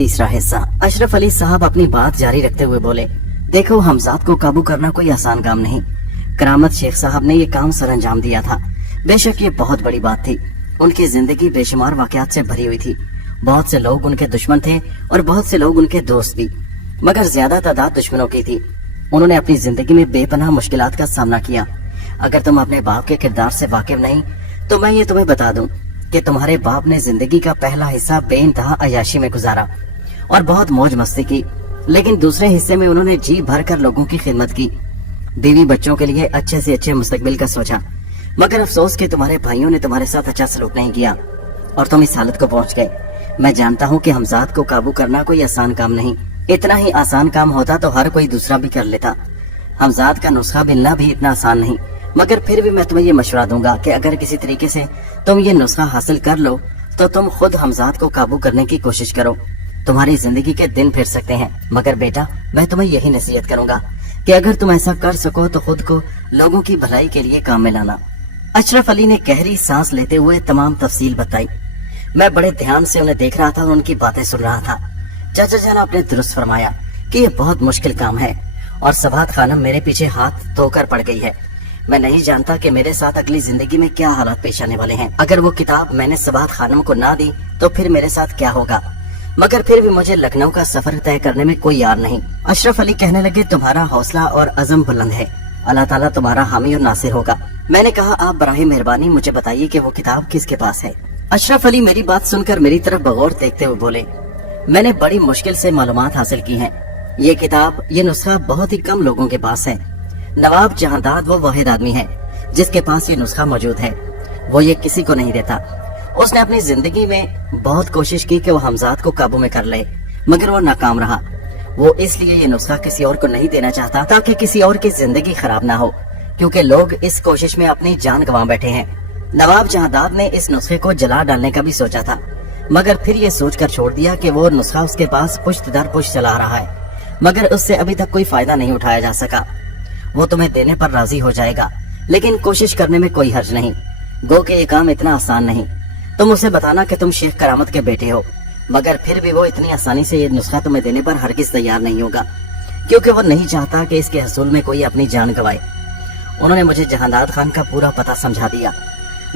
तीसरा हिस्सा। अशरफ अली साहब अपनी बात जारी रखते हुए बोले, देखो हमजाद को काबू करना कोई आसान काम नहीं। करामत शेख साहब ने ये काम सर अंजाम दिया था। बेशक ये बहुत बड़ी बात थी। उनकी जिंदगी बेशुमार वाकयात से भरी हुई थी। बहुत से लोग उनके दुश्मन थे और बहुत से लोग उनके दोस्त भी, मगर ज्यादा तादाद दुश्मनों की थी। उन्होंने अपनी जिंदगी में बेपनाह मुश्किलात का सामना किया। अगर तुम अपने बाप के किरदार से वाकिफ नहीं तो मैं ये तुम्हें बता दूं कि तुम्हारे बाप ने जिंदगी का पहला हिस्सा बेइंतहा अयाशी में गुजारा और बहुत मौज मस्ती की, लेकिन दूसरे हिस्से में उन्होंने जी भर कर लोगों की खिदमत की, बीवी बच्चों के लिए अच्छे से अच्छे मुस्तकबिल का सोचा। मगर अफसोस कि तुम्हारे भाइयों ने तुम्हारे साथ अच्छा सलूक नहीं किया और तुम इस हालत को पहुंच गए। मैं जानता हूं कि हमजाद को काबू करना कोई आसान काम नहीं। इतना ही आसान काम होता तो हर कोई दूसरा भी कर लेता। हमजाद का नुस्खा मिलना भी इतना आसान नहीं, मगर फिर भी मैं तुम्हें ये मशवरा दूंगा कि अगर किसी तरीके से तुम ये नुस्खा हासिल कर लो तो तुम खुद हमजाद को काबू करने की कोशिश करो। तुम्हारी जिंदगी के दिन फिर सकते हैं। मगर बेटा, मैं तुम्हें यही नसीहत करूंगा कि अगर तुम ऐसा कर सको तो खुद को लोगों की भलाई के लिए काम में लाना। अशरफ अली ने गहरी सांस लेते हुए तमाम तफसील बताई। मैं बड़े ध्यान से उन्हें देख रहा था और उनकी बातें सुन रहा था। चाचा जान आपने दुरुस्त फरमाया कि ये बहुत मुश्किल काम है और सबात खानम मेरे पीछे हाथ धोकर पड़ गई है। मैं नहीं जानता कि मेरे साथ अगली जिंदगी में क्या हालात पेश आने वाले हैं। अगर वो किताब मैंने सबात खानम को ना दी तो फिर मेरे साथ क्या होगा। मगर फिर भी मुझे लखनऊ का सफर तय करने में कोई यार नहीं। अशरफ अली कहने लगे, तुम्हारा हौसला और अज़म बुलंद है। अल्लाह ताला तुम्हारा हामी और नासिर होगा। मैंने कहा, आप बराहे मेहरबानी मुझे बताइए कि वो किताब किसके पास है। अशरफ अली मेरी बात सुनकर मेरी तरफ बगौर देखते हुए बोले, मैंने बड़ी मुश्किल से मालूमात हासिल की हैं। ये किताब, ये नुस्खा बहुत ही कम लोगों के पास है। नवाब जहांदाद वो वाहिद आदमी है जिसके पास ये नुस्खा मौजूद है। वो ये किसी को नहीं देता। उसने अपनी जिंदगी में बहुत कोशिश की कि वो हमजाद को काबू में कर ले, मगर वो नाकाम रहा। वो इसलिए ये नुस्खा किसी और को नहीं देना चाहता ताकि किसी और की जिंदगी खराब ना हो, क्योंकि लोग इस कोशिश में अपनी जान गंवा बैठे हैं। नवाब जहांदाद ने इस नुस्खे को जला डालने का भी सोचा था, मगर फिर ये सोचकर छोड़ दिया कि वो नुस्खा उसके पास पुश्त दर पुश्त चला रहा है, मगर उससे अभी तक कोई फायदा नहीं उठाया जा सका। वो तुम्हें देने पर राजी हो जाएगा, लेकिन कोशिश करने में कोई हर्ज नहीं। गो के ये काम इतना आसान नहीं। तुम उसे बताना कि तुम शेख करामत के बेटे हो, मगर फिर भी वो इतनी आसानी से ये नुस्खा तुम्हें देने पर हरगिज तैयार नहीं होगा, क्योंकि वो नहीं चाहता कि इसके हसूल में कोई अपनी जान गंवाए। उन्होंने मुझे जहांदाद खान का पूरा पता समझा दिया।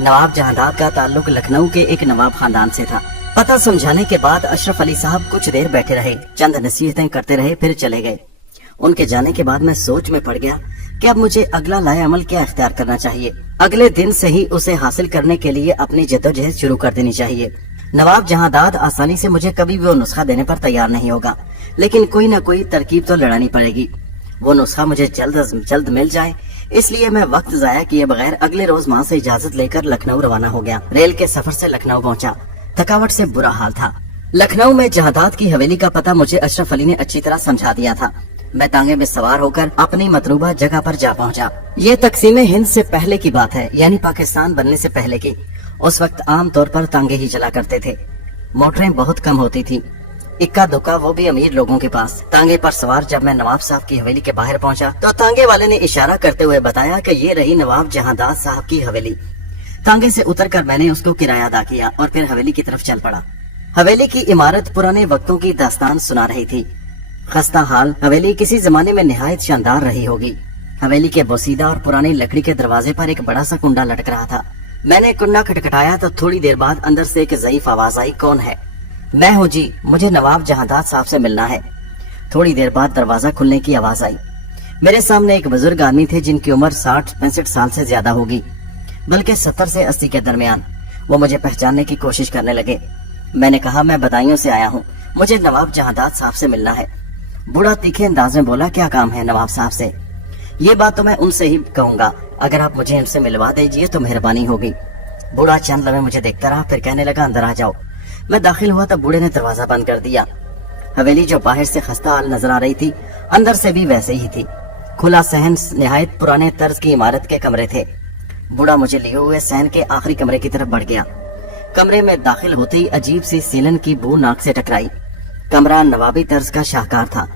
नवाब जहांदाद का ताल्लुक लखनऊ के एक नवाब खानदान से था। पता समझाने के बाद अशरफ अली साहब कुछ देर बैठे रहे, चंद नसीहतें करते रहे, फिर चले गए। उनके जाने के बाद मैं सोच में पड़ गया कि अब मुझे अगला लाए अमल क्या इख्तियार करना चाहिए। अगले दिन से ही उसे हासिल करने के लिए अपनी जद्दोजहद शुरू कर देनी चाहिए। नवाब जहांदाद आसानी से मुझे कभी भी वो नुस्खा देने पर तैयार नहीं होगा, लेकिन कोई न कोई तरकीब तो लड़ानी पड़ेगी। वो नुस्खा मुझे जल्द अज जल्द मिल जाए, इसलिए मैं वक्त जाया किए बगैर अगले रोज माँ से इजाजत लेकर लखनऊ रवाना हो गया। रेल के सफर से लखनऊ पहुंचा। थकावट से बुरा हाल था। लखनऊ में जहांदाद की हवेली का पता मुझे अशरफ अली ने अच्छी तरह समझा दिया था। मैं तांगे में सवार होकर अपनी मतलूबा जगह पर जा पहुंचा। ये तकसीम हिंद से पहले की बात है, यानी पाकिस्तान बनने से पहले की। उस वक्त आम तौर पर तांगे ही चला करते थे। मोटरें बहुत कम होती थी, इक्का दुक्का वो भी अमीर लोगों के पास। तांगे पर सवार जब मैं नवाब साहब की हवेली के बाहर पहुंचा तो तांगे वाले ने इशारा करते हुए बताया कि ये रही नवाब जहांदाद साहब की हवेली। तांगे से उतरकर मैंने उसको किराया अदा किया और फिर हवेली की तरफ चल पड़ा। हवेली की इमारत पुराने वक्तों की दास्तान सुना रही थी। खस्ता हाल हवेली किसी जमाने में निहायत शानदार रही होगी। हवेली के बोसीदा और पुरानी लकड़ी के दरवाजे पर एक बड़ा सा कुंडा लटक रहा था। मैंने कुंडा खटखटाया तो थोड़ी देर बाद अंदर से एक ज़ईफ आवाज आई, कौन है? मैं हूँ जी, मुझे नवाब जहांदाद साहब से मिलना है। थोड़ी देर बाद दरवाजा खुलने की आवाज आई। मेरे सामने एक बुजुर्ग आदमी थे जिनकी उम्र 60-65 साल से ज्यादा होगी, बल्कि 70 से 80 के दरमियान। वो मुझे पहचानने की कोशिश करने लगे। मैंने कहा, मैं बदायूं से आया हूँ, मुझे नवाब जहांदाद साहब से मिलना है। बूढ़ा तीखे अंदाज में बोला, क्या काम है नवाब साहब से? ये बात तो मैं उनसे ही कहूंगा, अगर आप मुझे उनसे मिलवा दीजिए तो मेहरबानी होगी। बूढ़ा चंद लम्हे मुझे देखता रहा, फिर कहने लगा, अंदर आ जाओ। मैं दाखिल हुआ तब बूढ़े ने दरवाजा बंद कर दिया। हवेली जो बाहर से खस्ता हाल नजर आ रही थी, अंदर से भी वैसे ही थी। खुला सहन, निहायत पुराने तर्ज की इमारत के कमरे थे। बूढ़ा मुझे लिए हुए सहन के आखिरी कमरे की तरफ बढ़ गया। कमरे में दाखिल होते ही अजीब सी सीलन की बू नाक से टकराई। कमरा नवाबी तर्ज का शाहकार था,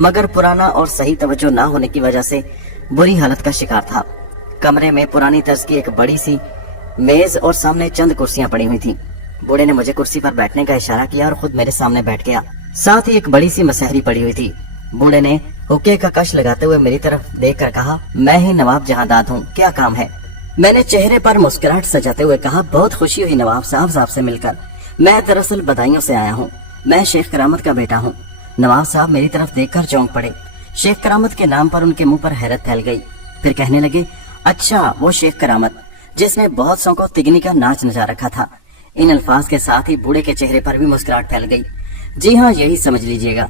मगर पुराना और सही तवज्जो ना होने की वजह से बुरी हालत का शिकार था। कमरे में पुरानी तर्ज की एक बड़ी सी मेज और सामने चंद कुर्सियां पड़ी हुई थी। बूढ़े ने मुझे कुर्सी पर बैठने का इशारा किया और खुद मेरे सामने बैठ गया। साथ ही एक बड़ी सी मसहरी पड़ी हुई थी। बूढ़े ने हुक्के का कश लगाते हुए मेरी तरफ देखकर कहा, मैं ही नवाब जहांदाद हूँ, क्या काम है? मैंने चेहरे पर मुस्कुराहट सजाते हुए कहा, बहुत खुशी हुई नवाब साहब आपसे मिलकर। मैं दरअसल बदायूं से आया हूँ, मैं शेख करामत का बेटा हूँ। नवाब साहब मेरी तरफ देखकर चौंक पड़े। शेख करामत के नाम पर उनके मुंह पर हैरत फैल गई। फिर कहने लगे, अच्छा वो शेख करामत जिसने बहुत सौ को तिगनी का नाच नचा रखा था। इन अल्फाज के साथ ही बूढ़े के चेहरे पर भी मुस्कुराहट फैल गई। जी हाँ, यही समझ लीजिएगा।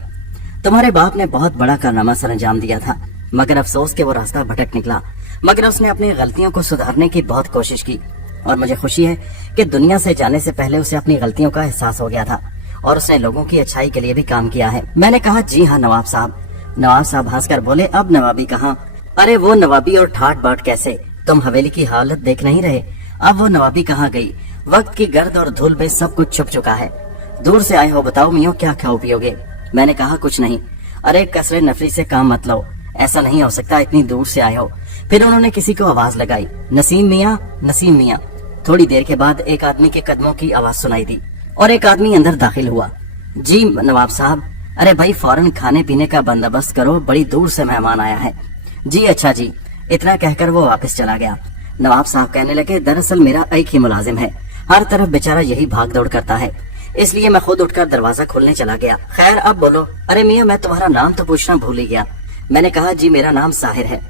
तुम्हारे बाप ने बहुत बड़ा कारनामा सर अंजाम दिया था, मगर अफसोस के वो रास्ता भटक निकला। मगर उसने अपनी गलतियों को सुधारने की बहुत कोशिश की और मुझे खुशी है कि दुनिया से जाने से पहले उसे अपनी गलतियों का एहसास हो गया था और उसने लोगों की अच्छाई के लिए भी काम किया है। मैंने कहा, जी हाँ नवाब साहब। नवाब साहब हंसकर बोले, अब नवाबी कहाँ? अरे वो नवाबी और ठाट बाट कैसे, तुम हवेली की हालत देख नहीं रहे? अब वो नवाबी कहाँ गई? वक्त की गर्द और धूल में सब कुछ छुप चुका है। दूर से आए हो, बताओ मियों क्या खाओ पियोगे? मैंने कहा, कुछ नहीं। अरे कसरे नफरी से काम मत लो, ऐसा नहीं हो सकता, इतनी दूर से आए हो। फिर उन्होंने किसी को आवाज लगाई, नसीम मियाँ, नसीम मियाँ। थोड़ी देर के बाद एक आदमी के कदमों की आवाज सुनाई दी और एक आदमी अंदर दाखिल हुआ। जी नवाब साहब। अरे भाई फौरन खाने पीने का बंदोबस्त करो, बड़ी दूर से मेहमान आया है। जी अच्छा जी। इतना कहकर वो वापस चला गया। नवाब साहब कहने लगे, दरअसल मेरा एक ही मुलाजिम है, हर तरफ बेचारा यही भाग दौड़ करता है, इसलिए मैं खुद उठकर दरवाजा खोलने चला गया। खैर अब बोलो। अरे मियाँ मैं तुम्हारा नाम तो पूछना भूल ही गया। मैंने कहा, जी मेरा नाम जाहिर है।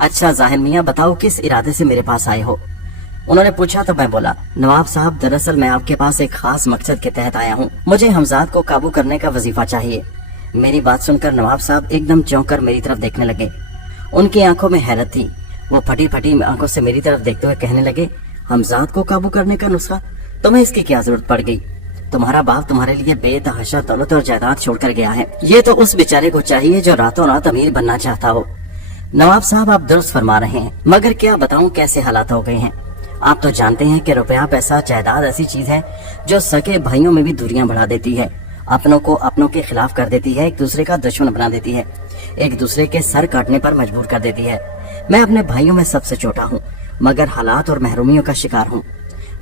अच्छा जाहिर मियाँ, बताओ किस इरादे से मेरे पास आए हो? उन्होंने पूछा तो मैं बोला, नवाब साहब दरअसल मैं आपके पास एक खास मकसद के तहत आया हूँ, मुझे हमजाद को काबू करने का वजीफा चाहिए। मेरी बात सुनकर नवाब साहब एकदम चौंक कर मेरी तरफ देखने लगे। उनकी आंखों में हैरत थी। वो फटी फटी आंखों से मेरी तरफ देखते हुए कहने लगे, हमजाद को काबू करने का नुस्खा? तुम्हें इसकी क्या जरूरत पड़ गई? तुम्हारा बाप तुम्हारे लिए बेतहाशा दौलत और जायदाद छोड़कर गया है, ये तो उस बेचारे को चाहिए जो रातों रात अमीर बनना चाहता हो। नवाब साहब आप दुरुस्त फरमा रहे हैं, मगर क्या बताऊं कैसे हालात हो गए हैं। आप तो जानते हैं कि रुपया पैसा जायदाद ऐसी चीज है जो सके भाइयों में भी दूरियां बढ़ा देती है, अपनों को अपनों के खिलाफ कर देती है, एक दूसरे का दुश्मन बना देती है, एक दूसरे के सर काटने पर मजबूर कर देती है। मैं अपने भाइयों में सबसे छोटा हूँ, मगर हालात और महरूमियों का शिकार हूँ।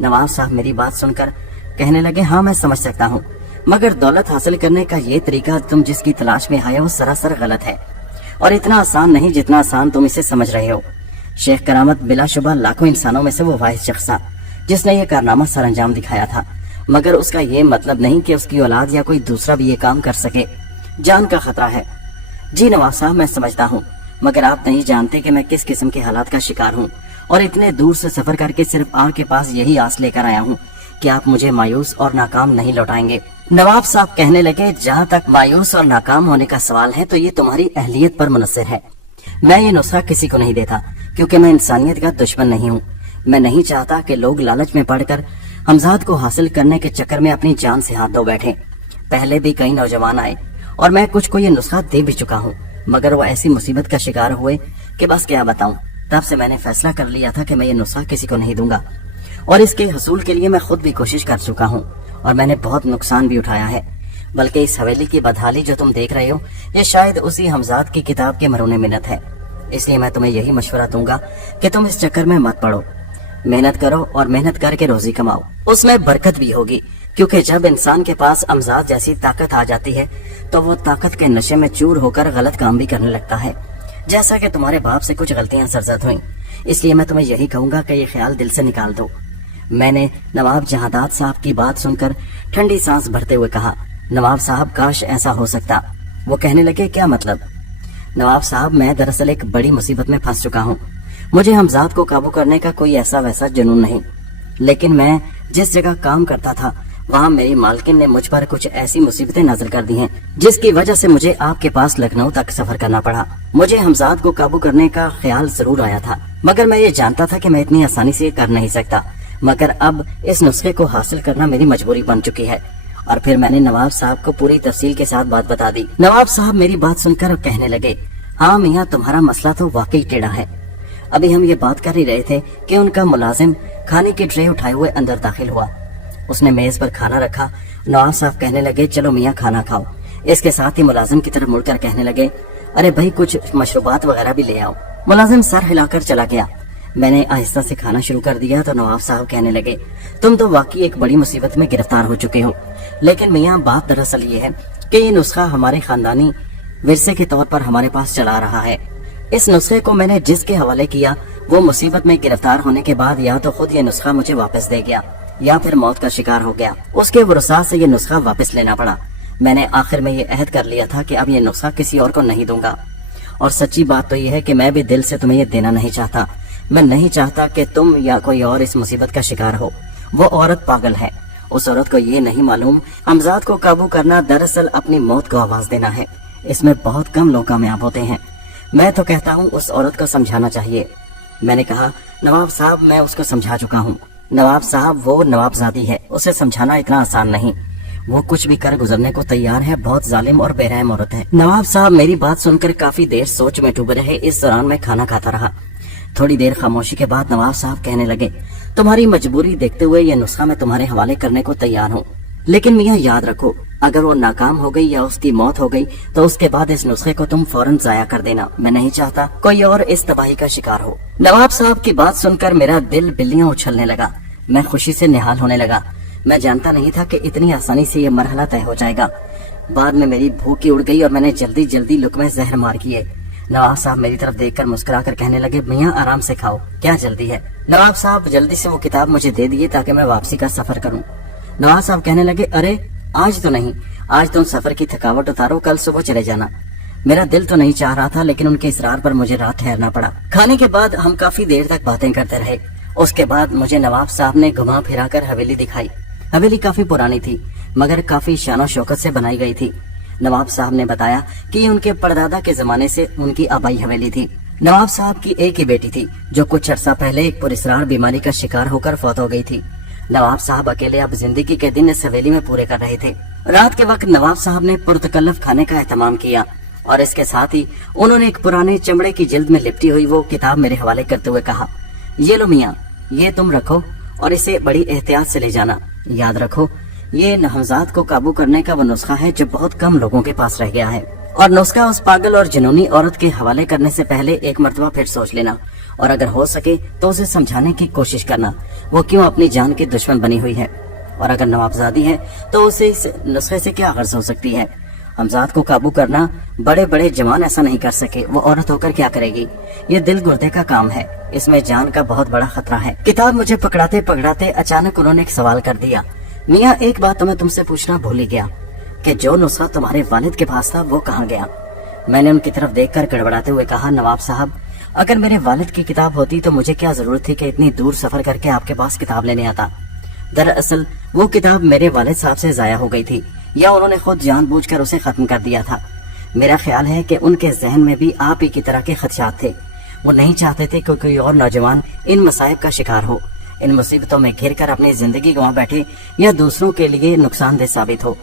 नवाब साहब मेरी बात सुनकर कहने लगे, हाँ मैं समझ सकता हूँ, मगर दौलत हासिल करने का ये तरीका तुम जिसकी तलाश में आए हो सरासर गलत है और इतना आसान नहीं जितना आसान तुम इसे समझ रहे हो। शेख करामत बिलाशुबा लाखों इंसानों में से वो वाहिद शख्स था जिसने ये कारनामा सर अंजाम दिखाया था, मगर उसका ये मतलब नहीं कि उसकी औलाद या कोई दूसरा भी ये काम कर सके। जान का खतरा है। जी नवाब साहब मैं समझता हूँ, मगर आप नहीं जानते कि मैं किस किस्म के हालात का शिकार हूँ और इतने दूर से सफर करके सिर्फ आपके पास यही आस लेकर आया हूँ कि आप मुझे मायूस और नाकाम नहीं लौटाएंगे। नवाब साहब कहने लगे, जहाँ तक मायूस और नाकाम होने का सवाल है तो ये तुम्हारी अहलियत पर मुनस्सिर है। मैं ये नुस्खा किसी को नहीं देता क्योंकि मैं इंसानियत का दुश्मन नहीं हूँ। मैं नहीं चाहता कि लोग लालच में पड़कर हमजाद को हासिल करने के चक्कर में अपनी जान से हाथ धो बैठे। पहले भी कई नौजवान आए और मैं कुछ को ये नुस्खा दे भी चुका हूँ, मगर वो ऐसी मुसीबत का शिकार हुए कि बस क्या बताऊं। तब से मैंने फैसला कर लिया था कि मैं ये नुस्खा किसी को नहीं दूंगा और इसके हसूल के लिए मैं खुद भी कोशिश कर चुका हूँ और मैंने बहुत नुकसान भी उठाया है। बल्कि इस हवेली की बदहाली जो तुम देख रहे हो ये शायद उसी हमजाद की किताब के मरूने मिन्नत है। इसलिए मैं तुम्हें यही मशवरा दूंगा कि तुम इस चक्कर में मत पड़ो, मेहनत करो और मेहनत करके रोजी कमाओ, उसमें बरकत भी होगी। क्योंकि जब इंसान के पास हमजाद जैसी ताकत आ जाती है तो वो ताकत के नशे में चूर होकर गलत काम भी करने लगता है, जैसा कि तुम्हारे बाप से कुछ गलतियां सरजद हुई। इसलिए मैं तुम्हें यही कहूंगा कि ये ख्याल दिल से निकाल दो। मैंने नवाब जहांदाद साहब की बात सुनकर ठंडी सांस भरते हुए कहा, नवाब साहब काश ऐसा हो सकता। वो कहने लगे, क्या मतलब? नवाब साहब मैं दरअसल एक बड़ी मुसीबत में फंस चुका हूँ। मुझे हमजाद को काबू करने का कोई ऐसा वैसा जुनून नहीं, लेकिन मैं जिस जगह काम करता था वहाँ मेरी मालकिन ने मुझ पर कुछ ऐसी मुसीबतें नाज़िल कर दी हैं जिसकी वजह से मुझे आपके पास लखनऊ तक सफर करना पड़ा। मुझे हमजाद को काबू करने का ख्याल जरूर आया था, मगर मैं ये जानता था कि मैं इतनी आसानी से कर नहीं सकता। मगर अब इस नुस्खे को हासिल करना मेरी मजबूरी बन चुकी है। और फिर मैंने नवाब साहब को पूरी तफसील के साथ बात बता दी। नवाब साहब मेरी बात सुनकर कहने लगे, हाँ मियाँ तुम्हारा मसला तो वाकई टेढ़ा है। अभी हम ये बात कर ही रहे थे कि उनका मुलाजिम खाने की ट्रे उठाए हुए अंदर दाखिल हुआ। उसने मेज पर खाना रखा। नवाब साहब कहने लगे, चलो मियाँ खाना खाओ। इसके साथ ही मुलाजिम की तरफ मुड़कर कहने लगे, अरे भाई कुछ मशरूबात वगैरह भी ले आओ। मुलाजिम सर हिलाकर चला गया। मैंने आहिस्ता से खाना शुरू कर दिया तो नवाब साहब कहने लगे, तुम तो वाकई एक बड़ी मुसीबत में गिरफ्तार हो चुके हो। लेकिन मियाँ बात दरअसल ये है کہ یہ नुस्खा हमारे खानदानी विरसे के तौर पर हमारे पास चला रहा है। इस नुस्खे को मैंने जिसके हवाले किया वो मुसीबत में गिरफ्तार होने के बाद या तो खुद ये नुस्खा मुझे वापस दे गया या फिर मौत का शिकार हो गया। उसके वरसा से ये नुस्खा वापस लेना पड़ा। मैंने आखिर में ये अहद कर लिया था कि अब ये नुस्खा किसी और को नहीं दूंगा। और सच्ची बात तो ये है कि मैं भी दिल से तुम्हें ये देना नहीं चाहता। मैं नहीं चाहता कि तुम या कोई और इस मुसीबत का शिकार हो। वो औरत पागल है। उस औरत को ये नहीं मालूम हमजाद को काबू करना दरअसल अपनी मौत को आवाज देना है। इसमें बहुत कम लोग कामयाब होते हैं। मैं तो कहता हूँ उस औरत को समझाना चाहिए। मैंने कहा, नवाब साहब मैं उसको समझा चुका हूँ। नवाब साहब वो नवाबजादी है, उसे समझाना इतना आसान नहीं। वो कुछ भी कर गुजरने को तैयार है। बहुत जालिम और बेरहम औरत है। नवाब साहब मेरी बात सुनकर काफी देर सोच में डूबे रहे। इस दौरान मैं खाना खाता रहा। थोड़ी देर खामोशी के बाद नवाब साहब कहने लगे, तुम्हारी मजबूरी देखते हुए ये नुस्खा मैं तुम्हारे हवाले करने को तैयार हूँ, लेकिन मियाँ याद रखो अगर वो नाकाम हो गई या उसकी मौत हो गई तो उसके बाद इस नुस्खे को तुम फौरन जाया कर देना। मैं नहीं चाहता कोई और इस तबाही का शिकार हो। नवाब साहब की बात सुनकर मेरा दिल बिल्लियां उछलने लगा। मैं खुशी से निहाल होने लगा। मैं जानता नहीं था कि इतनी आसानी से ये मरहला तय हो जाएगा। बाद में मेरी भूख की उड़ गई और मैंने जल्दी जल्दी लुकमे जहर मार किए। नवाब साहब मेरी तरफ देखकर मुस्कुरा कर कहने लगे, मियाँ आराम से खाओ, क्या जल्दी है। नवाब साहब जल्दी से वो किताब मुझे दे दिए ताकि मैं वापसी का सफर करूँ। नवाब साहब कहने लगे, अरे आज तो नहीं, आज तुम सफर की थकावट उतारो, कल सुबह चले जाना। मेरा दिल तो नहीं चाह रहा था, लेकिन उनके इसरार पर मुझे रात ठहरना पड़ा। खाने के बाद हम काफी देर तक बातें करते रहे। उसके बाद मुझे नवाब साहब ने घुमा फिरा कर हवेली दिखाई। हवेली काफी पुरानी थी मगर काफी शान और शौकत से बनाई गई थी। नवाब साहब ने बताया कि ये उनके परदादा के जमाने से उनकी आबाई हवेली थी। नवाब साहब की एक ही बेटी थी जो कुछ अर्सा पहले एक पुरस्रार बीमारी का शिकार होकर फौत हो गई थी। नवाब साहब अकेले अब जिंदगी के दिन इस हवेली में पूरे कर रहे थे। रात के वक्त नवाब साहब ने पुरतकल्लफ खाने का एहतमाम किया और इसके साथ ही उन्होंने एक पुराने चमड़े की जिल्द में लिपटी हुई वो किताब मेरे हवाले करते हुए कहा, ये लो मियाँ, ये तुम रखो और इसे बड़ी एहतियात से ले जाना। याद रखो ये हमजाद को काबू करने का वो नुस्खा है जो बहुत कम लोगों के पास रह गया है। और नुस्खा उस पागल और जुनूनी औरत के हवाले करने से पहले एक मर्तबा फिर सोच लेना और अगर हो सके तो उसे समझाने की कोशिश करना वो क्यों अपनी जान की दुश्मन बनी हुई है। और अगर नवाबजादी है तो उसे इस नुस्खे से क्या गर्ज हो सकती है। हमजाद को काबू करना बड़े बड़े जवान ऐसा नहीं कर सके, वो औरत होकर क्या करेगी। ये दिल गुर्दे का काम है, इसमें जान का बहुत बड़ा खतरा है। किताब मुझे पकड़ाते पकड़ाते अचानक उन्होंने एक सवाल कर दिया, मियाँ एक बात तो मैं तुमसे पूछना भूल ही गया कि जो नुस्खा तुम्हारे वालिद के पास था वो कहाँ गया। मैंने उनकी तरफ देखकर गड़बड़ाते हुए कहा, नवाब साहब अगर मेरे वालिद की किताब होती तो मुझे क्या जरूरत थी कि इतनी दूर सफर करके आपके पास किताब लेने आता। दरअसल वो किताब मेरे वालिद साहब से जाया हो गई थी या उन्होंने खुद जानबूझकर उसे खत्म कर दिया था। मेरा ख्याल है कि उनके जहन में भी आप ही की तरह के खदशात थे। वो नहीं चाहते थे कि कोई और नौजवान इन मसाइब का शिकार हो, इन मुसीबतों में घिर कर अपनी जिंदगी गंवा बैठे या दूसरों के लिए नुकसानदेह साबित हो,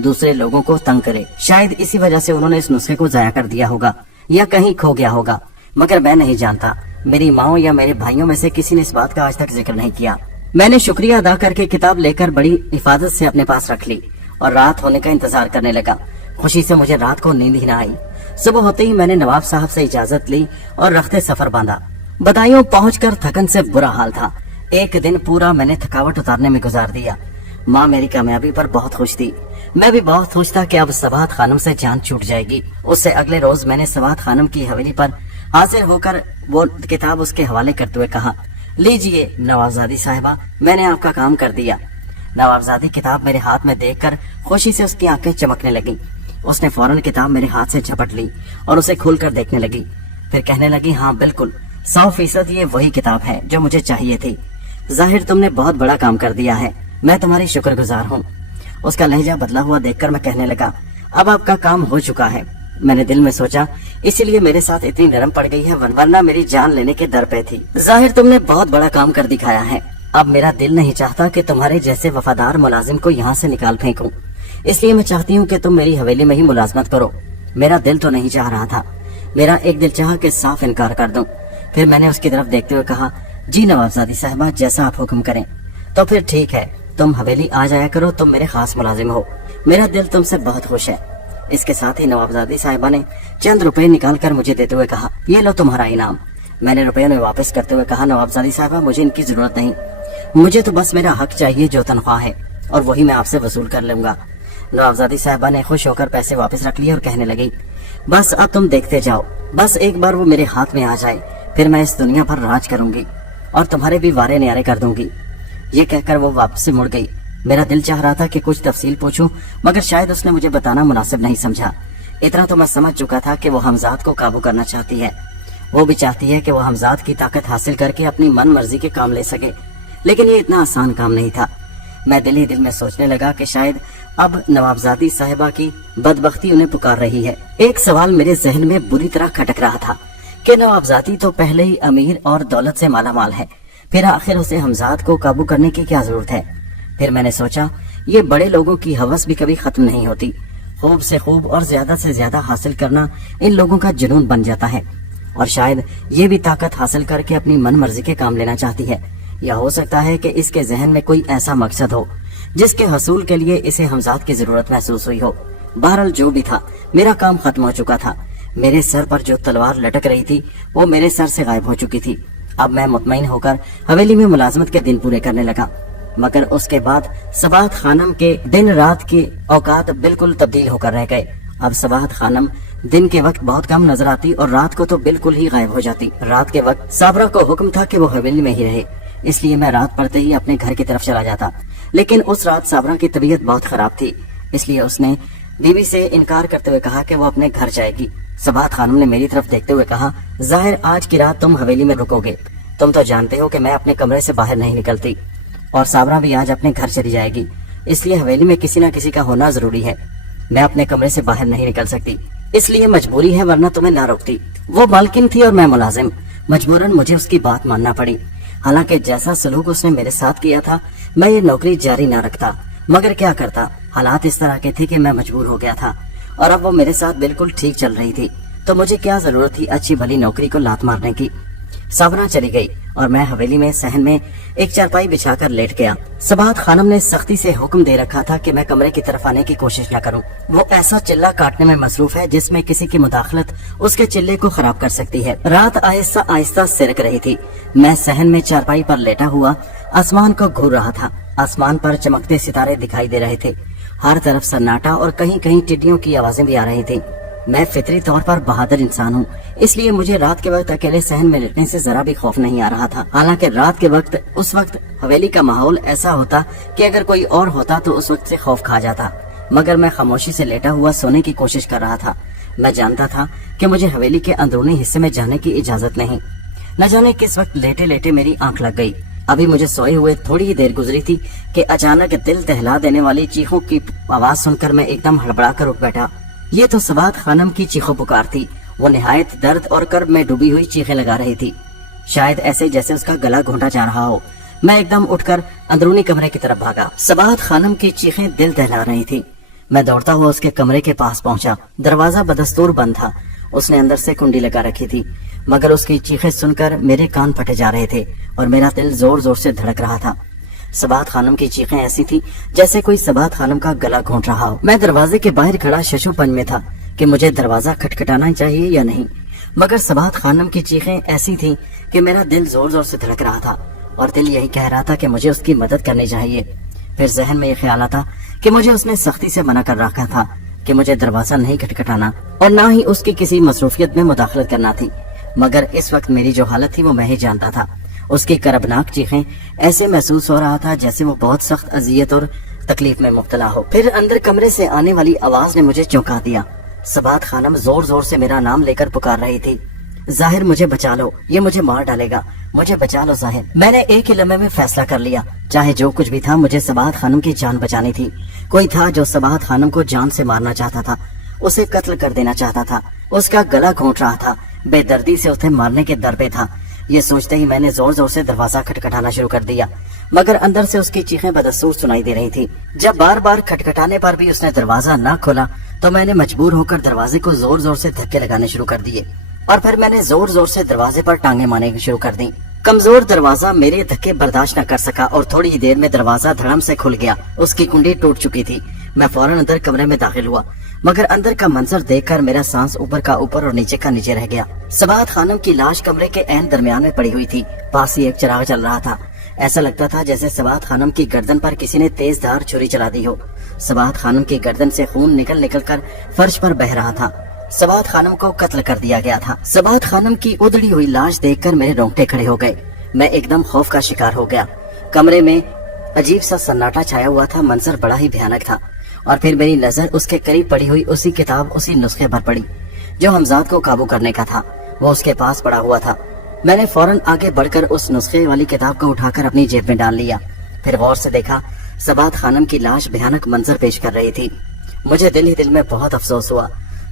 दूसरे लोगों को तंग करे। शायद इसी वजह से उन्होंने इस नुस्खे को जाया कर दिया होगा या कहीं खो गया होगा, मगर मैं नहीं जानता। मेरी माँ या मेरे भाइयों में से किसी ने इस बात का आज तक जिक्र नहीं किया। मैंने शुक्रिया अदा करके किताब लेकर बड़ी हिफाजत से अपने पास रख ली और रात होने का इंतजार करने लगा। खुशी से मुझे रात को नींद ही न आई। सुबह होते ही मैंने नवाब साहब से इजाजत ली और रखते सफर बांधा। बदायूं पहुंचकर थकन से बुरा हाल था। एक दिन पूरा मैंने थकावट उतारने में गुजार दिया। माँ मेरी कामयाबी पर बहुत खुश थी। मैं भी बहुत खुश था कि अब सवात खानम से जान छूट जाएगी। उससे अगले रोज मैंने सवात खानम की हवेली पर हाजिर होकर वो किताब उसके हवाले करते हुए कहा, लीजिए नवाबजादी साहिबा, मैंने आपका काम कर दिया। नवाबजादी किताब मेरे हाथ में देखकर खुशी से उसकी आंखें चमकने लगी। उसने फौरन किताब मेरे हाथ से झपट ली और उसे खोलकर देखने लगी। फिर कहने लगी, हाँ बिल्कुल 100% ये वही किताब है जो मुझे चाहिए थी। जाहिर तुमने बहुत बड़ा काम कर दिया है, मैं तुम्हारी शुक्रगुजार हूँ। उसका लहजा बदला हुआ देखकर मैं कहने लगा, अब आपका काम हो चुका है। मैंने दिल में सोचा, इसीलिए मेरे साथ इतनी नरम पड़ गई है, वरना मेरी जान लेने के दर पे थी। जाहिर तुमने बहुत बड़ा काम कर दिखाया है। अब मेरा दिल नहीं चाहता कि तुम्हारे जैसे वफादार मुलाजिम को यहाँ से निकाल फेंकूं। इसलिए मैं चाहती हूँ कि तुम मेरी हवेली में ही मुलाजमत करो। मेरा दिल तो नहीं चाह रहा था, मेरा एक दिल चाह के साफ इनकार कर दूं। फिर मैंने उसकी तरफ देखते हुए कहा, जी नवाबजादी साहिबा, जैसा आप हुक्म करें। तो फिर ठीक है, तुम हवेली आ जाया करो, तुम मेरे खास मुलाजिम हो। मेरा दिल तुमसे बहुत खुश है। इसके साथ ही नवाबजादी साहिबा ने चंद रुपए निकाल कर मुझे देते हुए कहा, ये लो तुम्हारा इनाम। मैंने रुपये में वापस करते हुए कहा, नवाबजादी साहिबा मुझे इनकी जरूरत नहीं, मुझे तो बस मेरा हक चाहिए जो तनख्वाह है, और वही मैं आपसे वसूल कर लूंगा। नवाबजादी साहिबा ने खुश होकर पैसे वापस रख लिए और कहने लगी, बस अब तुम देखते जाओ, बस एक बार वो मेरे हाथ में आ जाए, फिर मैं इस दुनिया पर राज करूंगी और तुम्हारे भी वारे न्यारे कर दूंगी। ये कहकर वो वापस से मुड़ गई। मेरा दिल चाह रहा था कि कुछ तफसील पूछूं, मगर शायद उसने मुझे बताना मुनासिब नहीं समझा। इतना तो मैं समझ चुका था कि वो हमजाद को काबू करना चाहती है। वो भी चाहती है कि वो हमजाद की ताकत हासिल करके अपनी मन मर्जी के काम ले सके, लेकिन ये इतना आसान काम नहीं था। मैं दिल ही दिल में सोचने लगा कि शायद अब नवाबजादी साहिबा की बदबख्ती उन्हें पुकार रही है। एक सवाल मेरे जहन में बुरी तरह खटक रहा था कि नवाबजादी तो पहले ही अमीर और दौलत से मालामाल है, फिर आखिर उसे हमजाद को काबू करने की क्या जरूरत है। फिर मैंने सोचा, ये बड़े लोगों की हवस भी कभी खत्म नहीं होती। खूब से खूब और ज्यादा से ज्यादा हासिल करना इन लोगों का जुनून बन जाता है, और शायद ये भी ताकत हासिल करके अपनी मन मर्जी के काम लेना चाहती है। या हो सकता है कि इसके जहन में कोई ऐसा मकसद हो जिसके हसूल के लिए इसे हमजाद की जरूरत महसूस हुई हो। बहरहाल जो भी था, मेरा काम खत्म हो चुका था। मेरे सर पर जो तलवार लटक रही थी वो मेरे सर से गायब हो चुकी थी। अब मैं मुतमईन होकर हवेली में मुलाजमत के दिन पूरे करने लगा, मगर उसके बाद सबात खानम के दिन रात के औकात बिल्कुल तब्दील होकर रह गए। अब सबात खानम दिन के वक्त बहुत कम नजर आती और रात को तो बिल्कुल ही गायब हो जाती। रात के वक्त साबरा को हुक्म था कि वो हवेली में ही रहे, इसलिए मैं रात पड़ते ही अपने घर की तरफ चला जाता। लेकिन उस रात साबरा की तबीयत बहुत खराब थी, इसलिए उसने बीवी से इनकार करते हुए कहा कि वो अपने घर जाएगी। सबात खानम ने मेरी तरफ देखते हुए कहा, जाहिर आज की रात तुम हवेली में रुकोगे। तुम तो जानते हो कि मैं अपने कमरे से बाहर नहीं निकलती और साबरा भी आज अपने घर चली जाएगी, इसलिए हवेली में किसी न किसी का होना जरूरी है। मैं अपने कमरे से बाहर नहीं निकल सकती, इसलिए मजबूरी है, वरना तुम्हें ना रोकती। वो मालकिन थी और मैं मुलाजिम, मजबूरन मुझे उसकी बात मानना पड़ी। हालांकि जैसा सलूक उसने मेरे साथ किया था, मैं ये नौकरी जारी ना रखता, मगर क्या करता, हालात इस तरह के थे कि मैं मजबूर हो गया था। और अब वो मेरे साथ बिल्कुल ठीक चल रही थी, तो मुझे क्या जरूरत थी अच्छी भली नौकरी को लात मारने की। साबरा चली गई और मैं हवेली में सहन में एक चारपाई बिछाकर लेट गया। सबात खानम ने सख्ती से हुक्म दे रखा था कि मैं कमरे की तरफ आने की कोशिश न करूं। वो ऐसा चिल्ला काटने में मसरूफ है जिसमें किसी की मुदाखलत उसके चिल्ले को खराब कर सकती है। रात आहिस्ता आहिस्ता सिरक रही थी। मैं सहन में चारपाई पर लेटा हुआ आसमान को घूर रहा था। आसमान पर चमकते सितारे दिखाई दे रहे थे, हर तरफ सन्नाटा और कहीं कहीं टिड्डियों की आवाजें भी आ रही थी। मैं फितरी तौर पर बहादुर इंसान हूँ, इसलिए मुझे रात के वक्त अकेले सहन में लेटने से जरा भी खौफ नहीं आ रहा था। हालांकि रात के वक्त उस वक्त हवेली का माहौल ऐसा होता कि अगर कोई और होता तो उस वक्त से खौफ खा जाता, मगर मैं खामोशी से लेटा हुआ सोने की कोशिश कर रहा था। मैं जानता था कि मुझे हवेली के अंदरूनी हिस्से में जाने की इजाजत नहीं। न जाने किस वक्त लेटे लेटे मेरी आंख लग गई। अभी मुझे सोए हुए थोड़ी ही देर गुजरी थी कि अचानक दिल दहला देने वाली चीखों की आवाज सुनकर मैं एकदम हड़बड़ा कर उठ बैठा। ये तो सबात खानम की चीखों पुकार थी। वो निहायत दर्द और कर्ब में डूबी हुई चीखें लगा रही थी, शायद ऐसे जैसे उसका गला घोंटा जा रहा हो। मैं एकदम उठकर अंदरूनी कमरे की तरफ भागा। सबात खानम की चीखें दिल दहला रही थी। मैं दौड़ता हुआ उसके कमरे के पास पहुंचा। दरवाजा बदस्तूर बंद था। उसने अंदर से कुंडी लगा रखी थी, मगर उसकी चीखें सुनकर मेरे कान फटे जा रहे थे और मेरा दिल जोर जोर से धड़क रहा था। सबात खानम की चीखें ऐसी थी जैसे कोई सबात खानम का गला घोंट रहा हो। मैं दरवाजे के बाहर खड़ा शशोपंज में था कि मुझे दरवाजा खटखटाना चाहिए या नहीं, मगर सबात खानम की चीखें ऐसी थीं कि मेरा दिल जोर जोर से धड़क रहा था और दिल यही कह रहा था कि मुझे उसकी मदद करनी चाहिए। फिर जहन में यह ख्याल आता कि मुझे उसने सख्ती से मना कर रखा था कि मुझे दरवाजा नहीं खटखटाना और ना ही उसकी किसी मसरूफियत में मुदाखलत करना थी, मगर इस वक्त मेरी जो हालत थी वो मैं ही जानता था। उसकी करबनाक चीखें ऐसे महसूस हो रहा था जैसे वो बहुत सख्त अजियत और तकलीफ में मुब्तला हो। फिर अंदर कमरे से आने वाली आवाज ने मुझे चौंका दिया। सबात खानम जोर जोर से मेरा नाम लेकर पुकार रही थी, जाहिर मुझे बचा लो, ये मुझे मार डालेगा, मुझे बचा लो जाहिर। मैंने एक ही लम्हे में फैसला कर लिया, चाहे जो कुछ भी था मुझे सबात खानम की जान बचानी थी। कोई था जो सबात खानम को जान से मारना चाहता था, उसे कत्ल कर देना चाहता था, उसका गला घोंट रहा था, बेदर्दी से उसे मारने के दर पे था। ये सोचते ही मैंने जोर जोर से दरवाजा खटखटाना शुरू कर दिया, मगर अंदर से उसकी चीखें बदस्तूर सुनाई दे रही थी। जब बार बार खटखटाने पर भी उसने दरवाजा न खोला तो मैंने मजबूर होकर दरवाजे को जोर जोर से धक्के लगाने शुरू कर दिए और फिर मैंने जोर जोर से दरवाजे पर टांगे मारने शुरू कर दी। कमजोर दरवाजा मेरे धक्के बर्दाश्त न कर सका और थोड़ी ही देर में दरवाजा धड़म से खुल गया। उसकी कुंडी टूट चुकी थी। मैं फौरन अंदर कमरे में दाखिल हुआ, मगर अंदर का मंजर देखकर मेरा सांस ऊपर का ऊपर और नीचे का नीचे रह गया। सबात खानम की लाश कमरे के ऐन दरमियान में पड़ी हुई थी। पास ही एक चिराग चल रहा था। ऐसा लगता था जैसे सबात खानम की गर्दन पर किसी ने तेज धार छुरी चला दी हो। सबाहत खानम की गर्दन से खून निकल निकल कर फर्श पर बह रहा था। सबाहत खानम को कत्ल कर दिया गया था। सबाहत खानम की उधड़ी हुई लाश देखकर मेरे रोंगटे खड़े हो गए। मैं एकदम खौफ का शिकार हो गया। कमरे में अजीब सा सन्नाटा छाया हुआ था। मंजर बड़ा ही भयानक था। और फिर मेरी नजर उसके करीब पड़ी हुई उसी किताब, उसी नुस्खे पर पड़ी जो हमजाद को काबू करने का था। वो उसके पास पड़ा हुआ था। मैंने फौरन आगे बढ़कर उस नुस्खे वाली किताब को उठाकर अपनी जेब में डाल लिया। फिर गौर से देखा, सबाहत खानम की लाश भयानक मंजर पेश कर रही थी। मुझे दिल ही दिल में बहुत अफसोस हुआ।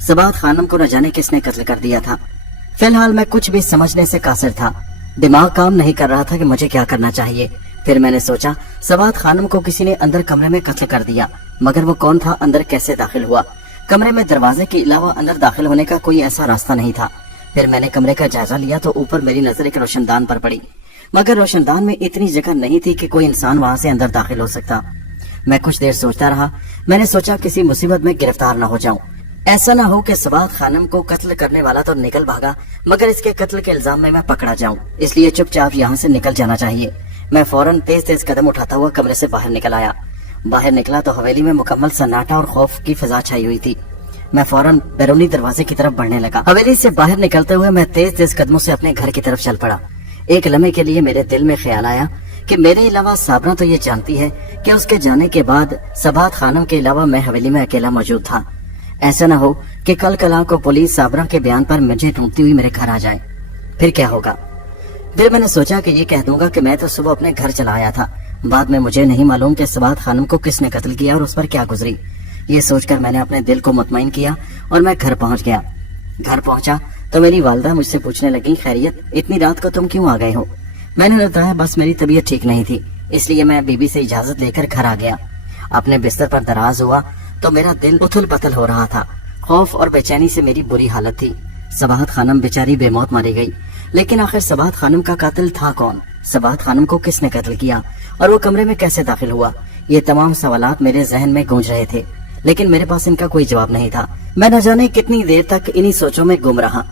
सबाहत खानम को न जाने किसने कत्ल कर दिया था। फिलहाल मैं कुछ भी समझने से कासिर था। दिमाग काम नहीं कर रहा था कि मुझे क्या करना चाहिए। फिर मैंने सोचा, सबाहत खानम को किसी ने अंदर कमरे में कत्ल कर दिया, मगर वो कौन था, अंदर कैसे दाखिल हुआ? कमरे में दरवाजे के अलावा अंदर दाखिल होने का कोई ऐसा रास्ता नहीं था। फिर मैंने कमरे का जायजा लिया तो ऊपर मेरी नजर एक रोशनदान पर पड़ी, मगर रोशनदान में इतनी जगह नहीं थी कि कोई इंसान वहां से अंदर दाखिल हो सकता। मैं कुछ देर सोचता रहा। मैंने सोचा किसी मुसीबत में गिरफ्तार न हो जाऊं। ऐसा न हो कि सबाहत खानम को कत्ल करने वाला तो निकल भागा, मगर इसके कत्ल के इल्जाम में मैं पकड़ा जाऊं। इसलिए चुपचाप यहाँ से निकल जाना चाहिए। मैं फौरन तेज तेज कदम उठाता हुआ कमरे से बाहर निकल आया। बाहर निकला तो हवेली में मुकम्मल सन्नाटा और खौफ की फिजा छाई हुई थी। मैं फौरन बैरूनी दरवाजे की तरफ बढ़ने लगा। हवेली से बाहर निकलते हुए मैं तेज तेज कदमों से अपने घर की तरफ चल पड़ा। एक लम्हे के लिए मेरे दिल में ख्याल आया कि मेरे अलावा साबरा तो ये जानती है कि उसके जाने के बाद सबाहत खानम के अलावा मैं हवेली में अकेला मौजूद था। ऐसा न हो कि कल कला को पुलिस साबरा के बयान पर मुझे ढूंढती हुई मेरे घर आ जाए। फिर क्या होगा? फिर मैंने सोचा कि ये कह दूंगा कि मैं तो सुबह अपने घर चला आया था। बाद में मुझे नहीं मालूम कि सबाहत खानम को किसने कत्ल किया और उस पर क्या गुजरी। ये सोचकर मैंने अपने दिल को मुतमईन किया और मैं घर पहुंच गया। घर पहुंचा तो मेरी वालिदा मुझसे पूछने लगी, खैरियत, इतनी रात को तुम क्यों आ गए हो? मैंने बताया, बस मेरी तबीयत ठीक नहीं थी, इसलिए मैं बीबी से इजाजत लेकर घर आ गया। अपने बिस्तर पर दराज हुआ तो मेरा दिल उथल पथल हो रहा था। खौफ और बेचैनी से मेरी बुरी हालत थी। सबाहत खानम बेचारी बेमौत मारी गई, लेकिन आखिर सबाहत खानम का कातिल था कौन? सबाहत खानम को किसने कत्ल किया और वो कमरे में कैसे दाखिल हुआ? ये तमाम सवालात मेरे जहन में गूंज रहे थे, लेकिन मेरे पास इनका कोई जवाब नहीं था। मैं न जाने कितनी देर तक इन्हीं सोचों में गुम रहा।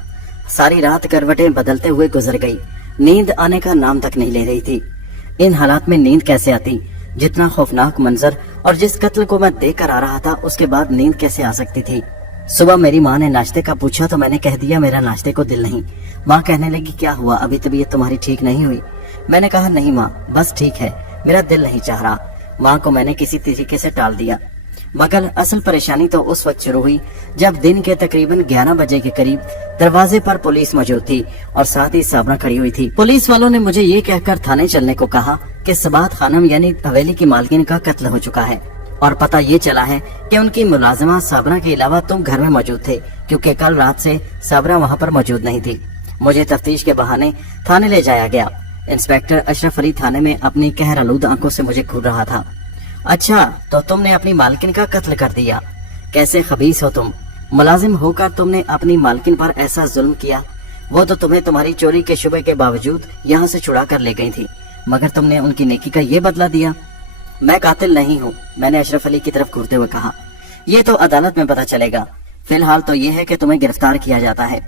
सारी रात करवटें बदलते हुए गुजर गई। नींद आने का नाम तक नहीं ले रही थी। इन हालात में नींद कैसे आती? जितना खौफनाक मंजर और जिस कत्ल को मैं देख कर आ रहा था, उसके बाद नींद कैसे आ सकती थी? सुबह मेरी माँ ने नाश्ते का पूछा तो मैंने कह दिया मेरा नाश्ते को दिल नहीं। माँ कहने लगी, क्या हुआ, अभी तबीयत तुम्हारी ठीक नहीं हुई? मैंने कहा, नहीं माँ, बस ठीक है, मेरा दिल नहीं चाह रहा। माँ को मैंने किसी तरीके से टाल दिया, मगर असल परेशानी तो उस वक्त शुरू हुई जब दिन के तकरीबन 11 बजे के करीब दरवाजे पर पुलिस मौजूद थी और साथ ही साबरा खड़ी हुई थी। पुलिस वालों ने मुझे ये कहकर थाने चलने को कहा कि सबाहत खानम यानी हवेली की मालकिन का कत्ल हो चुका है और पता ये चला है कि उनकी मुलाजिमा साबरा के अलावा तुम घर में मौजूद थे, क्योंकि कल रात से साबरा वहाँ पर मौजूद नहीं थी। मुझे तफ्तीश के बहाने थाने ले जाया गया। इंस्पेक्टर अशरफ अली थाने में अपनी कहर आलूद आंखों से मुझे घूर रहा था। अच्छा, तो तुमने अपनी मालकिन का कत्ल कर दिया? कैसे खबीस हो तुम! मुलाजिम होकर तुमने अपनी मालकिन पर ऐसा जुल्म किया। वो तो तुम्हें तुम्हारी चोरी के शुबे के बावजूद यहाँ से छुड़ा कर ले गई थी, मगर तुमने उनकी नेकी का ये बदला दिया। मैं कातिल नहीं हूँ, मैंने अशरफ अली की तरफ घूरते हुए कहा। ये तो अदालत में पता चलेगा। फिलहाल तो ये है कि तुम्हें गिरफ्तार किया जाता है।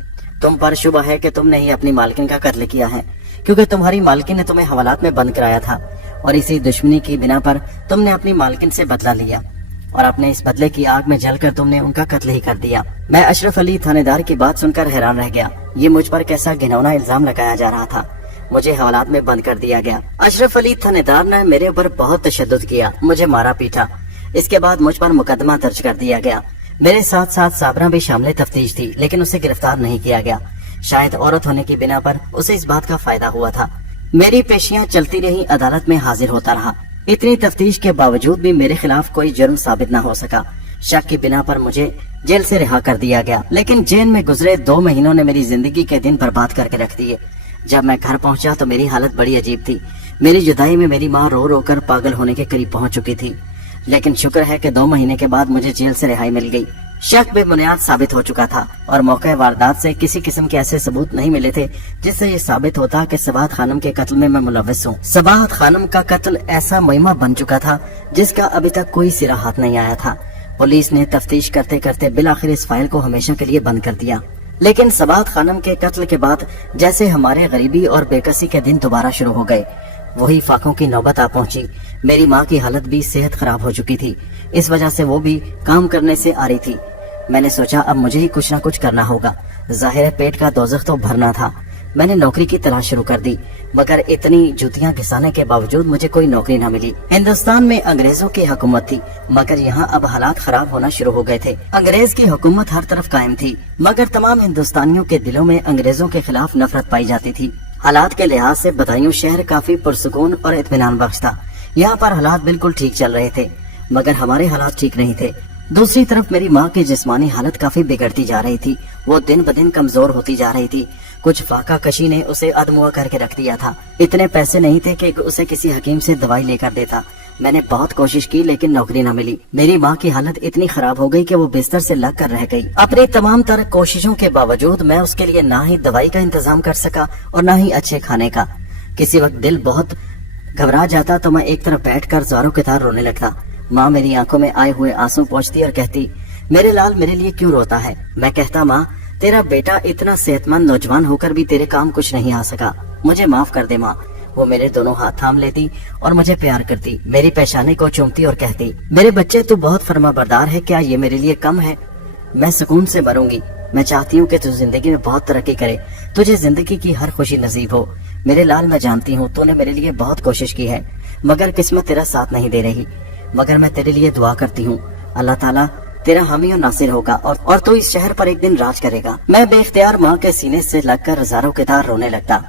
तुम पर शुबा है कि तुमने ही अपनी मालकिन का कत्ल किया है, क्योंकि तुम्हारी मालकिन ने तुम्हें हवालात में बंद कराया था और इसी दुश्मनी की बिना पर तुमने अपनी मालकिन से बदला लिया और अपने इस बदले की आग में जलकर तुमने उनका कत्ल ही कर दिया। मैं अशरफ अली थानेदार की बात सुनकर हैरान रह गया। ये मुझ पर कैसा घिनौना इल्जाम लगाया जा रहा था। मुझे हवालात में बंद कर दिया गया। अशरफ अली थानेदार ने मेरे ऊपर बहुत तशद्दुद किया, मुझे मारा पीटा। इसके बाद मुझ पर मुकदमा दर्ज कर दिया गया। मेरे साथ साथ साबरा भी शामिल तफ्तीश थी, लेकिन उसे गिरफ्तार नहीं किया गया। शायद औरत होने की बिना पर उसे इस बात का फायदा हुआ था। मेरी पेशियां चलती रही, अदालत में हाजिर होता रहा। इतनी तफ्तीश के बावजूद भी मेरे खिलाफ कोई जुर्म साबित न हो सका। शक की बिना पर मुझे जेल से रिहा कर दिया गया, लेकिन जेल में गुजरे 2 महीनों ने मेरी जिंदगी के दिन बर्बाद करके रख दिए। जब मैं घर पहुंचा तो मेरी हालत बड़ी अजीब थी। मेरी जुदाई में मेरी माँ रो रो कर पागल होने के करीब पहुंच चुकी थी, लेकिन शुक्र है कि 2 महीने के बाद मुझे जेल से रिहाई मिल गई। शक बेबुनियाद साबित हो चुका था और मौके वारदात से किसी किस्म के ऐसे सबूत नहीं मिले थे जिससे ये साबित होता कि सबाहत खानम के कत्ल में मैं मुलव्विस हूँ। सबाहत खानम का कत्ल ऐसा मुहिमा बन चुका था जिसका अभी तक कोई सिरा हाथ नहीं आया था। पुलिस ने तफ्तीश करते करते बिलाखिर इस फाइल को हमेशा के लिए बंद कर दिया। लेकिन सबाहत खानम के कत्ल के बाद जैसे हमारे गरीबी और बेकसी के दिन दोबारा शुरू हो गए। वही फाकों की नौबत आ पहुंची। मेरी माँ की हालत भी सेहत खराब हो चुकी थी, इस वजह से वो भी काम करने से आ रही थी। मैंने सोचा अब मुझे ही कुछ ना कुछ करना होगा। जाहिर है पेट का दोज़ख तो भरना था। मैंने नौकरी की तलाश शुरू कर दी, मगर इतनी जुतियां घिसाने के बावजूद मुझे कोई नौकरी न मिली। हिंदुस्तान में अंग्रेजों की हुकूमत थी, मगर यहाँ अब हालात खराब होना शुरू हो गए थे। अंग्रेज की हुकूमत हर तरफ कायम थी, मगर तमाम हिंदुस्तानियों के दिलों में अंग्रेजों के खिलाफ नफरत पाई जाती थी। हालात के लिहाज से बदायूं शहर काफी पुरसुकून और इत्मीनान बख्श था। यहाँ पर हालात बिल्कुल ठीक चल रहे थे, मगर हमारे हालात ठीक नहीं थे। दूसरी तरफ मेरी माँ की जिस्मानी हालत काफी बिगड़ती जा रही थी। वो दिन ब दिन कमजोर होती जा रही थी। कुछ फाका कशी ने उसे अधमुआ करके रख दिया था। इतने पैसे नहीं थे कि उसे किसी हकीम से दवाई लेकर देता। मैंने बहुत कोशिश की, लेकिन नौकरी न मिली। मेरी माँ की हालत इतनी खराब हो गई कि वो बिस्तर से लग कर रह गई। अपनी तमाम तरह कोशिशों के बावजूद मैं उसके लिए ना ही दवाई का इंतजाम कर सका और ना ही अच्छे खाने का। किसी वक्त दिल बहुत घबरा जाता तो मैं एक तरफ बैठकर ज़ारों के तार रोने लगता। माँ मेरी आंखों में आए हुए आंसू पोंछती और कहती, मेरे लाल मेरे लिए क्यों रोता है? मैं कहता, माँ तेरा बेटा इतना सेहतमंद नौजवान होकर भी तेरे काम कुछ नहीं आ सका, मुझे माफ कर दे माँ। वो मेरे दोनों हाथ थाम लेती और मुझे प्यार करती, मेरी पेशानी को चूमती और कहती, मेरे बच्चे तू बहुत फर्माबरदार है, क्या ये मेरे लिए कम है? मैं सुकून से मरूंगी। मैं चाहती हूँ कि तू जिंदगी में बहुत तरक्की करे, तुझे जिंदगी की हर खुशी नसीब हो। मेरे लाल मैं जानती हूँ तूने मेरे लिए बहुत कोशिश की है, मगर किस्मत तेरा साथ नहीं दे रही। मगर मैं तेरे लिए दुआ करती हूँ, अल्लाह ताला तेरा हामी और नासिर होगा और तू इस शहर पर एक दिन राज करेगा। मैं बेख्तियार माँ के सीने से लगकर हजारों के तार रोने लगता।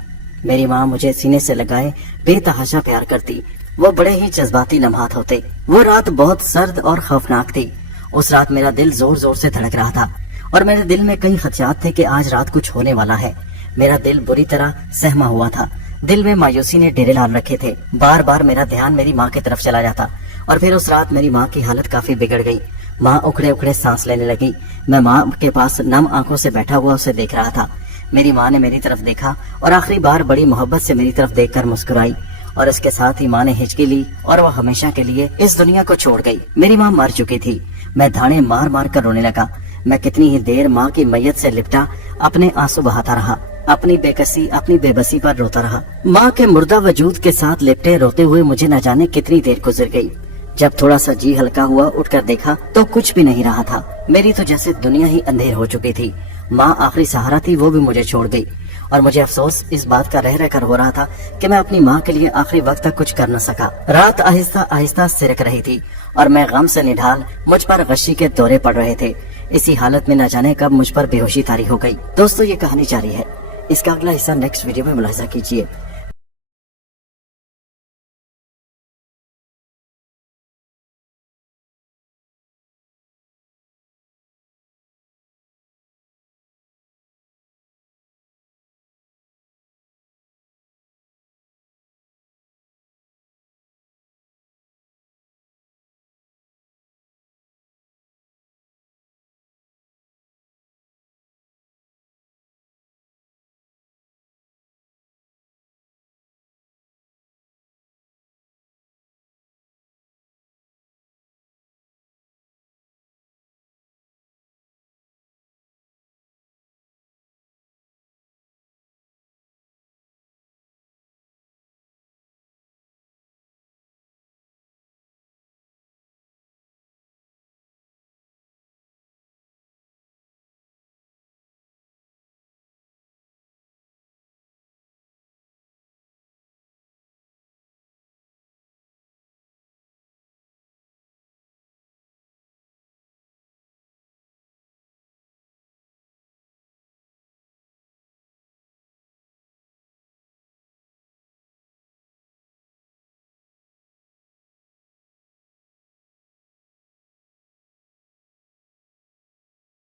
मेरी माँ मुझे सीने से लगाए बेतहाशा प्यार करती। वो बड़े ही जज्बाती लम्हात होते। वो रात बहुत सर्द और खौफनाक थी। उस रात मेरा दिल जोर जोर से धड़क रहा था और मेरे दिल में कई खदशात थे कि आज रात कुछ होने वाला है। मेरा दिल बुरी तरह सहमा हुआ था। दिल में मायूसी ने डेरे डाल रखे थे। बार बार मेरा ध्यान मेरी माँ की तरफ चला जाता और फिर उस रात मेरी माँ की हालत काफी बिगड़ गई। माँ उखड़े उखड़े सांस लेने लगी। मैं माँ के पास नम आंखों से बैठा हुआ उसे देख रहा था। मेरी माँ ने मेरी तरफ देखा और आखिरी बार बड़ी मोहब्बत से मेरी तरफ देखकर मुस्कुराई और इसके साथ ही माँ ने हिचकी ली और वह हमेशा के लिए इस दुनिया को छोड़ गई। मेरी माँ मर चुकी थी। मैं धाने मार मार कर रोने लगा। मैं कितनी ही देर माँ की मैयत से लिपटा अपने आंसू बहाता रहा, अपनी बेकसी अपनी बेबसी पर रोता रहा। माँ के मुर्दा वजूद के साथ लिपटे रोते हुए मुझे न जाने कितनी देर गुजर गई। जब थोड़ा सा जी हल्का हुआ उठकर देखा तो कुछ भी नहीं रहा था। मेरी तो जैसे दुनिया ही अंधेर हो चुकी थी। माँ आखिरी सहारा थी, वो भी मुझे छोड़ गई और मुझे अफसोस इस बात का रह रहकर हो रहा था कि मैं अपनी माँ के लिए आखिरी वक्त तक कुछ कर न सका। रात आहिस्ता आहिस्ता सिरक रही थी और मैं गम से निढाल मुझ पर गशी के दौरे पड़ रहे थे। इसी हालत में न जाने कब मुझ पर बेहोशी तारी हो गई। दोस्तों ये कहानी जारी है, इसका अगला हिस्सा नेक्स्ट वीडियो में मुलाहिजा कीजिए।